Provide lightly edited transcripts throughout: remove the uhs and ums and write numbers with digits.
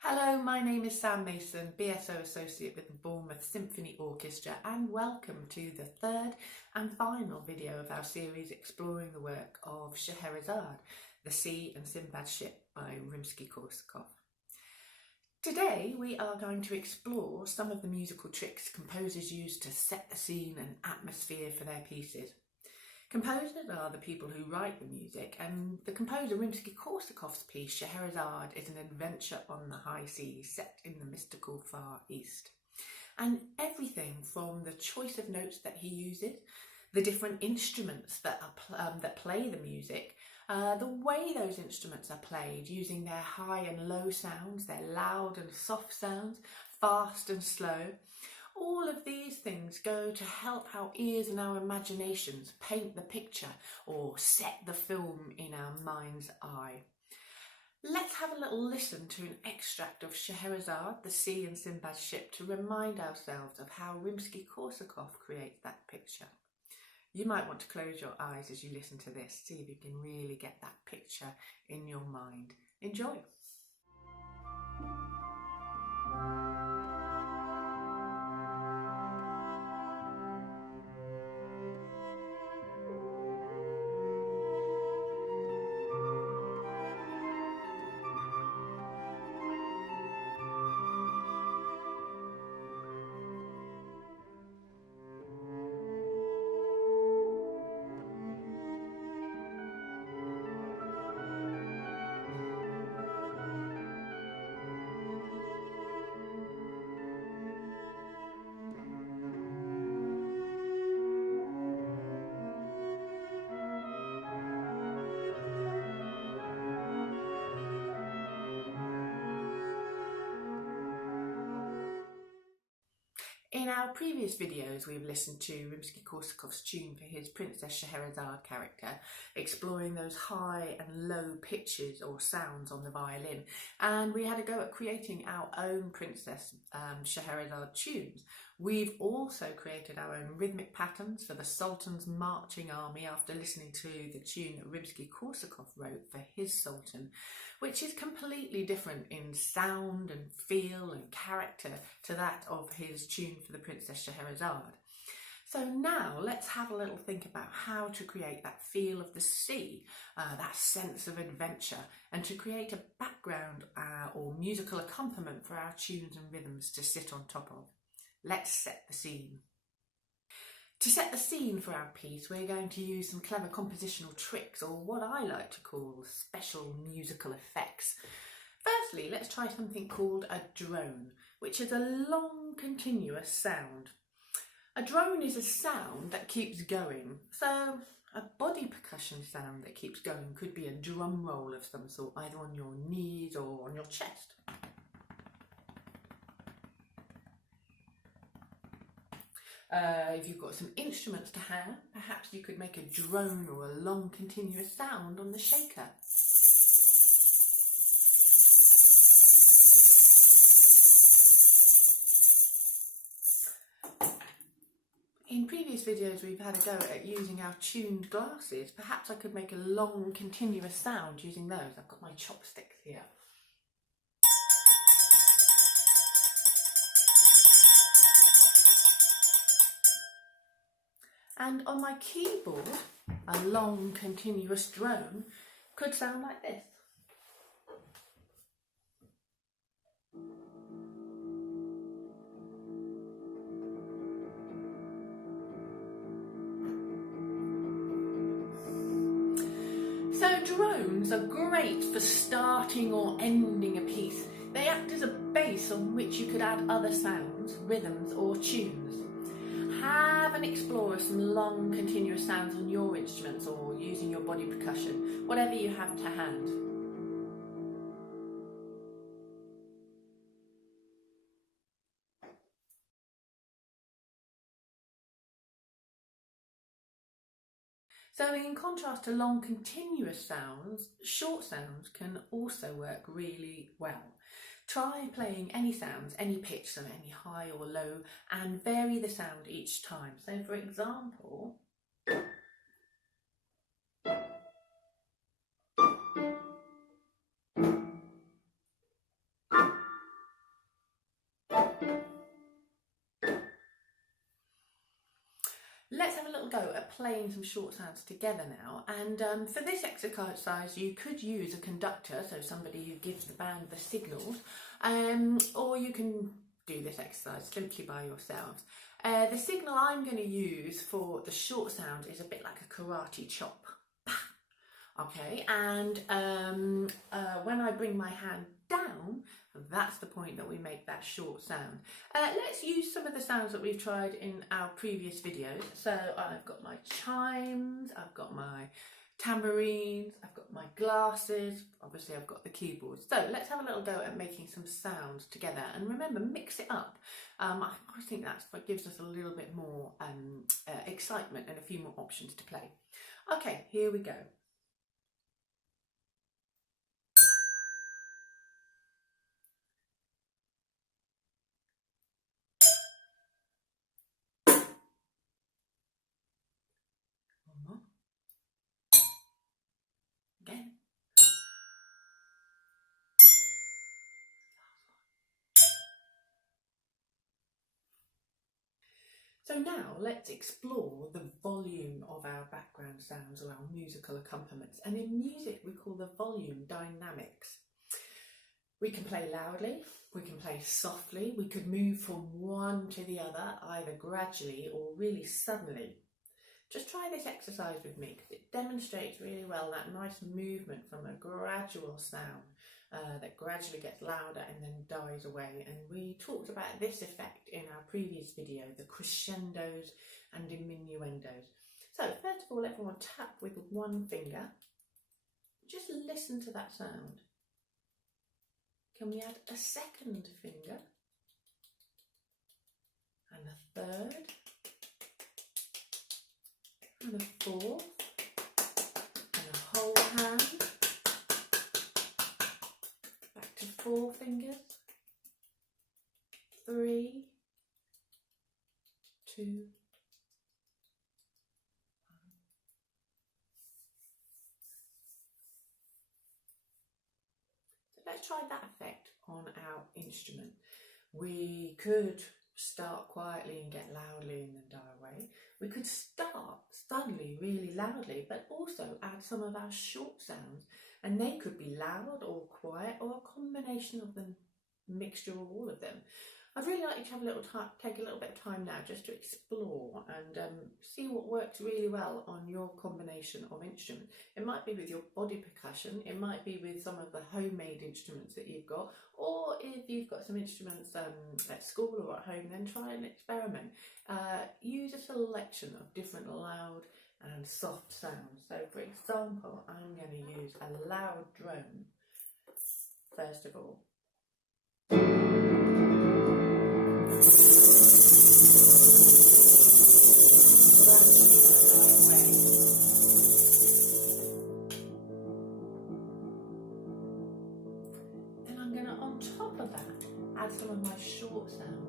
Hello, my name is Sam Mason, BSO Associate with the Bournemouth Symphony Orchestra, and welcome to the third and final video of our series exploring the work of Scheherazade, The Sea and Sinbad's Ship by Rimsky-Korsakov. Today we are going to explore some of the musical tricks composers use to set the scene and atmosphere for their pieces. Composers are the people who write the music, and the composer Rimsky-Korsakov's piece Scheherazade is an adventure on the high seas set in the mystical Far East. And everything from the choice of notes that he uses, the different instruments that play the music, the way those instruments are played using their high and low sounds, their loud and soft sounds, fast and slow. All of these things go to help our ears and our imaginations paint the picture or set the film in our mind's eye. Let's have a little listen to an extract of Scheherazade, The Sea and Sinbad's Ship to remind ourselves of how Rimsky-Korsakov creates that picture. You might want to close your eyes as you listen to this, see if you can really get that picture in your mind. Enjoy! In our previous videos, we've listened to Rimsky-Korsakov's tune for his Princess Scheherazade character, exploring those high and low pitches or sounds on the violin, and we had a go at creating our own Princess Scheherazade tunes. We've also created our own rhythmic patterns for the Sultan's marching army after listening to the tune that Rimsky-Korsakov wrote for his Sultan, which is completely different in sound and feel and character to that of his tune for the Princess Scheherazade. So now let's have a little think about how to create that feel of the sea, that sense of adventure, and to create a background or musical accompaniment for our tunes and rhythms to sit on top of. Let's set the scene. To set the scene for our piece, we're going to use some clever compositional tricks, or what I like to call special musical effects. Firstly, let's try something called a drone, which is a long continuous sound. A drone is a sound that keeps going, so a body percussion sound that keeps going could be a drum roll of some sort, either on your knees or on your chest. If you've got some instruments to hand, perhaps you could make a drone or a long continuous sound on the shaker. In previous videos we've had a go at using our tuned glasses. Perhaps I could make a long continuous sound using those. I've got my chopsticks here. And on my keyboard, a long continuous drone could sound like this. So drones are great for starting or ending a piece. They act as a base on which you could add other sounds, rhythms or tunes. Have and explore some long continuous sounds on your instruments or using your body percussion, whatever you have to hand. So in contrast to long continuous sounds, short sounds can also work really well. Try playing any sounds, any pitch, so any high or low, and vary the sound each time. So for example, Let's have a little go at playing some short sounds together now. And for this exercise, you could use a conductor, so somebody who gives the band the signals, or you can do this exercise simply by yourselves. The signal I'm going to use for the short sound is a bit like a karate chop. Okay, and when I bring my hand down, that's the point that we make that short sound. Let's use some of the sounds that we've tried in our previous videos. So I've got my chimes, I've got my tambourines, I've got my glasses, obviously I've got the keyboards. So let's have a little go at making some sounds together, and remember, mix it up. I think that's what gives us a little bit more excitement and a few more options to play. Okay, here we go. Again. So now let's explore the volume of our background sounds or our musical accompaniments. And in music we call the volume dynamics. We can play loudly, we can play softly, we could move from one to the other either gradually or really suddenly. Just try this exercise with me because it demonstrates really well that nice movement from a gradual sound that gradually gets louder and then dies away. And we talked about this effect in our previous video, the crescendos and diminuendos. So first of all, everyone tap with one finger. Just listen to that sound. Can we add a second finger? And a third? And a fourth, and a whole hand, back to 4 fingers, 3, 2, 1. So let's try that effect on our instrument. We could start quietly and get loudly and then die away. We could start suddenly really loudly, but also add some of our short sounds, and they could be loud or quiet or a combination of them, mixture of all of them. I'd really like you to have a little time, take a little bit of time now just to explore and see what works really well on your combination of instruments. It might be with your body percussion, it might be with some of the homemade instruments that you've got, or if you've got some instruments at school or at home, then try and experiment. Use a selection of different loud and soft sounds. So for example, I'm going to use a loud drone first of all. Then I'm going to, on top of that, add some of my short sound.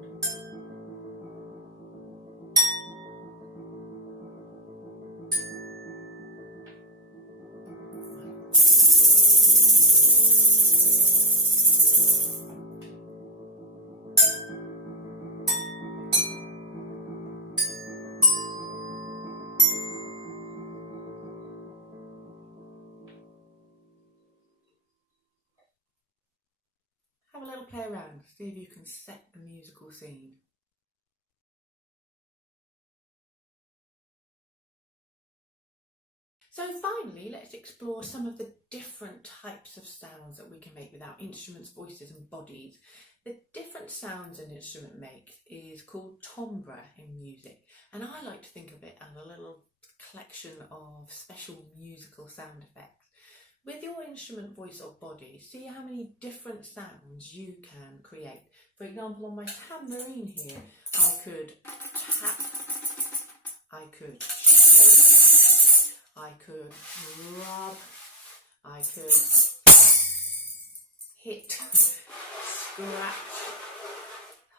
Have a little play around, see if you can set the musical scene. So finally, let's explore some of the different types of sounds that we can make with our instruments, voices and bodies. The different sounds an instrument makes is called timbre in music, and I like to think of it as a little collection of special musical sound effects. With your instrument, voice or body, see how many different sounds you can create. For example, on my tambourine here, I could tap, I could shake, I could rub, I could hit, scratch,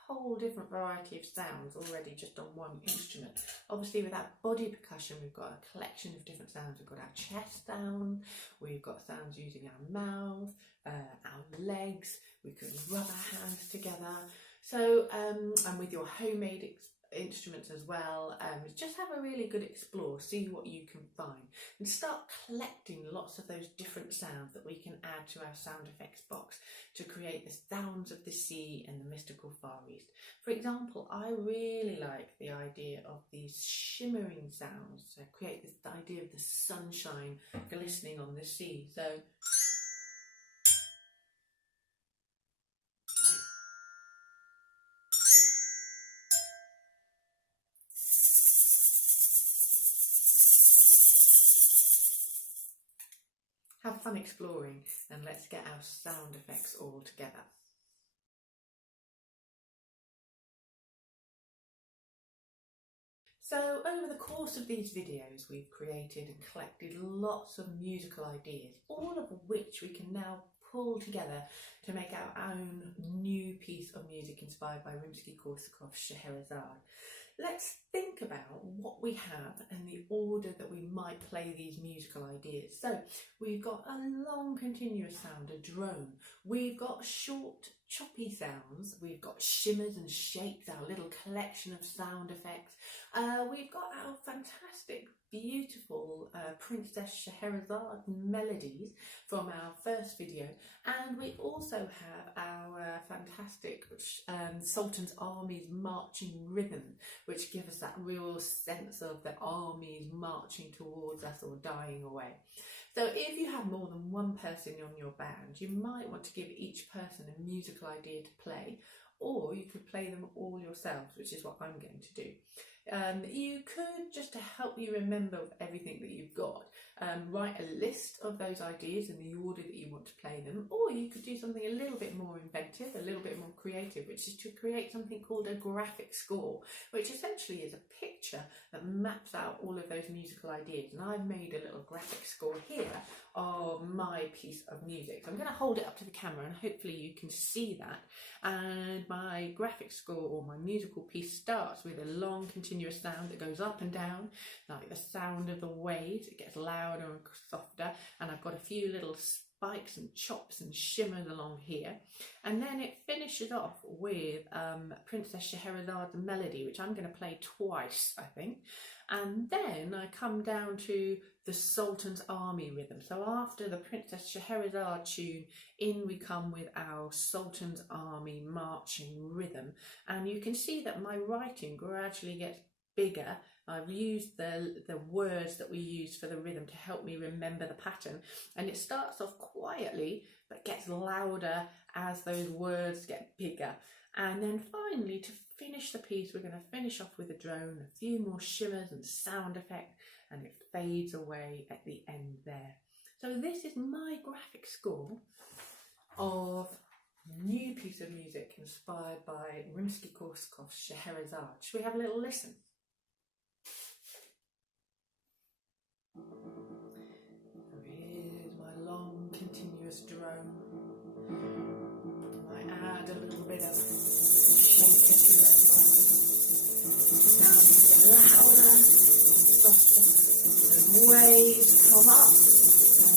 a whole different variety of sounds already just on one instrument. Obviously with our body percussion we've got a collection of different sounds. We've got our chest sound, we've got sounds using our mouth, our legs, we could rub our hands together. So and with your homemade instruments as well. Just have a really good explore, see what you can find, and start collecting lots of those different sounds that we can add to our sound effects box to create the sounds of the sea and the mystical Far East. For example, I really like the idea of these shimmering sounds, so create this idea of the sunshine glistening on the sea. So have fun exploring, and let's get our sound effects all together. So over the course of these videos, we've created and collected lots of musical ideas, all of which we can now pull together to make our own new piece of music inspired by Rimsky-Korsakov's Scheherazade. Let's think about what we have and the order that we might play these musical ideas. So we've got a long continuous sound, a drone. We've got short choppy sounds. We've got shimmers and shakes, our little collection of sound effects. We've got our fantastic, beautiful Princess Scheherazade melodies from our first video, and we also have our fantastic Sultan's Army's marching rhythm, which give us that real sense of the armies marching towards us or dying away. So if you have more than one person on your band, you might want to give each person a musical idea to play, or you could play them all yourselves, which is what I'm going to do. You could, just to help you remember everything that you've got, write a list of those ideas in the order that you want to play them, or you could do something a little bit more inventive, a little bit more creative, which is to create something called a graphic score, which essentially is a picture that maps out all of those musical ideas. And I've made a little graphic score here of my piece of music. So I'm going to hold it up to the camera and hopefully you can see that. And my graphic score, or my musical piece, starts with a long continuous sound that goes up and down, like the sound of the waves. It gets louder and softer, and I've got a few little spikes and chops and shimmers along here, and then it finishes off with Princess Scheherazade's melody, which I'm going to play twice, I think, and then I come down to the Sultan's Army rhythm. So after the Princess Scheherazade tune, in we come with our Sultan's Army marching rhythm, and you can see that my writing gradually gets bigger. I've used the words that we used for the rhythm to help me remember the pattern, and it starts off quietly but gets louder as those words get bigger. And then finally, to finish the piece, we're going to finish off with a drone, a few more shimmers and sound effect, and it fades away at the end there. So this is my graphic score of a new piece of music inspired by Rimsky-Korsakov's Scheherazade. Should we have a little listen? Here's my long continuous drone. I add a little bit of shaker to it as well. The sound gets louder, softer. The waves come up and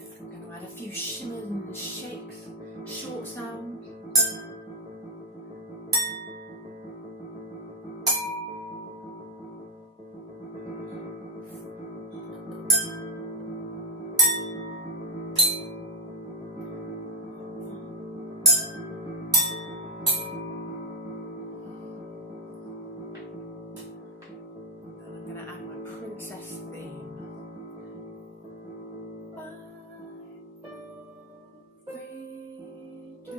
they come down. I'm going to add a few shimmers and shakes, short sounds. Princess theme. 5, 4, 3, 2,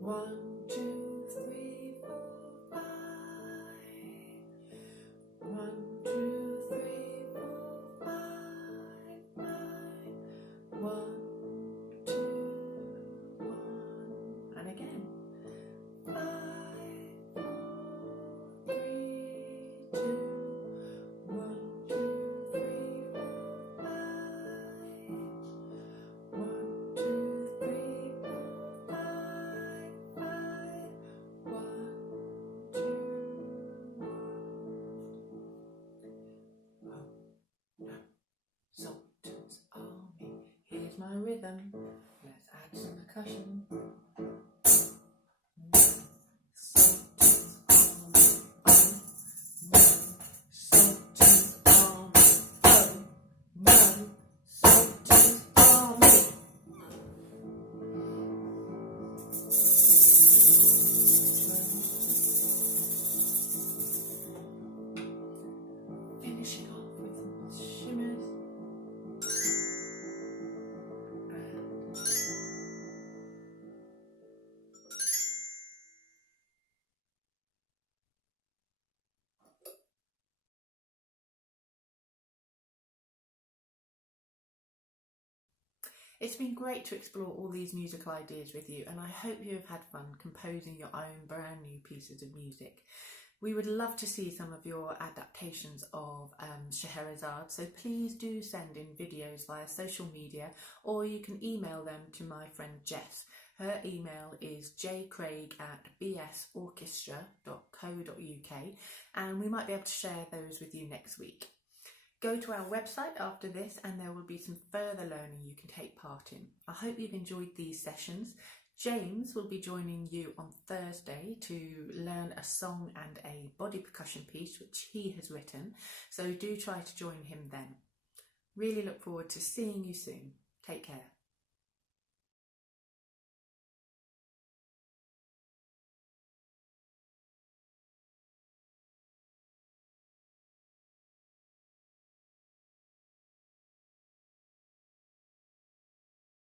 1, 2, 3, 4, 5. 1, 2, 3, 4, 5, 5. 1, 2, 1, and again. 5, 4, 3, 2. Sultan's Army, here's my rhythm. Let's add some percussion. Sultan's It's been great to explore all these musical ideas with you, and I hope you have had fun composing your own brand new pieces of music. We would love to see some of your adaptations of Scheherazade, so please do send in videos via social media, or you can email them to my friend Jess. Her email is jcraig@bsorchestra.co.uk, and we might be able to share those with you next week. Go to our website after this and there will be some further learning you can take part in. I hope you've enjoyed these sessions. James will be joining you on Thursday to learn a song and a body percussion piece which he has written, so do try to join him then. Really look forward to seeing you soon. Take care.